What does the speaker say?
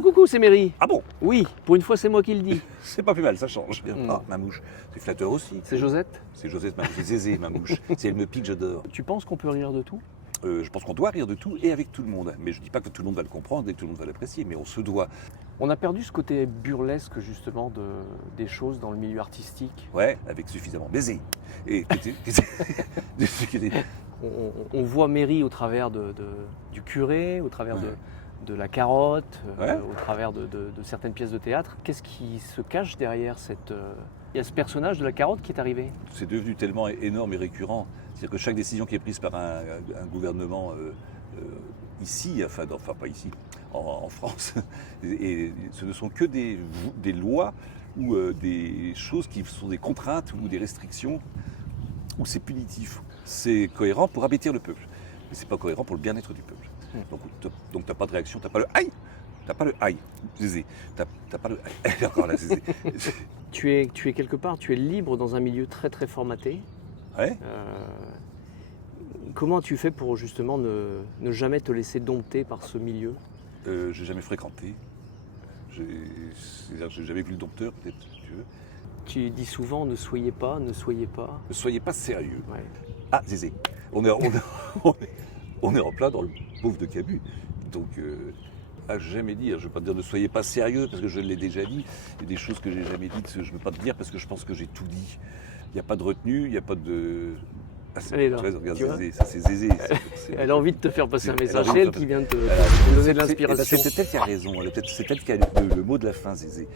coucou, c'est Mairie. Ah bon? Oui, pour une fois, c'est moi qui le dis. C'est pas plus mal, ça change. Ah, ma mouche, c'est flatteur aussi. C'est Josette. C'est Josette, c'est Zézé, ma mouche. Si elle me pique, j'adore. Tu penses qu'on peut rire de tout? Je pense qu'on doit rire de tout et avec tout le monde. Mais je dis pas que tout le monde va le comprendre et que tout le monde va l'apprécier, mais on se doit. On a perdu ce côté burlesque, justement, des choses dans le milieu artistique. Ouais, avec suffisamment baiser. Et On voit Mairie au travers du curé, au travers de la carotte, au travers de certaines pièces de théâtre. Qu'est-ce qui se cache derrière cette... Il y a ce personnage de la carotte qui est arrivé. C'est devenu tellement énorme et récurrent. C'est-à-dire que chaque décision qui est prise par un gouvernement ici, enfin pas ici, en France, et ce ne sont que des lois ou des choses qui sont des contraintes ou des restrictions, où c'est punitif. C'est cohérent pour abêtir le peuple, mais c'est pas cohérent pour le bien-être du peuple. Donc t'as pas de réaction, t'as pas le aïe, t'as pas le aïe, Zézé, t'as pas le aïe. Encore là, Zézé. Tu es quelque part, tu es libre dans un milieu très très formaté. Ouais. Comment tu fais pour justement ne jamais te laisser dompter par ce milieu? J'ai jamais fréquenté. J'ai jamais vu le dompteur, peut-être, si tu veux. Tu dis souvent ne soyez pas, ne soyez pas. Ne soyez pas sérieux. Ouais. Ah, Zézé, on est en plein dans le pauvre de Camus. Donc, jamais dire, je ne veux pas te dire ne soyez pas sérieux parce que je l'ai déjà dit. Il y a des choses que j'ai jamais dites, je ne veux pas te dire parce que je pense que j'ai tout dit. Il n'y a pas de retenue, il n'y a pas de... Ah, Elle est là, regarde, tu vois. Zézé, ça c'est Zézé. Elle a envie de te faire passer un Elle a message, envie c'est de elle te- qui vient de te donner de l'inspiration. C'est peut-être qu'elle a raison, c'est peut-être qu'elle a le mot de la fin, Zézé.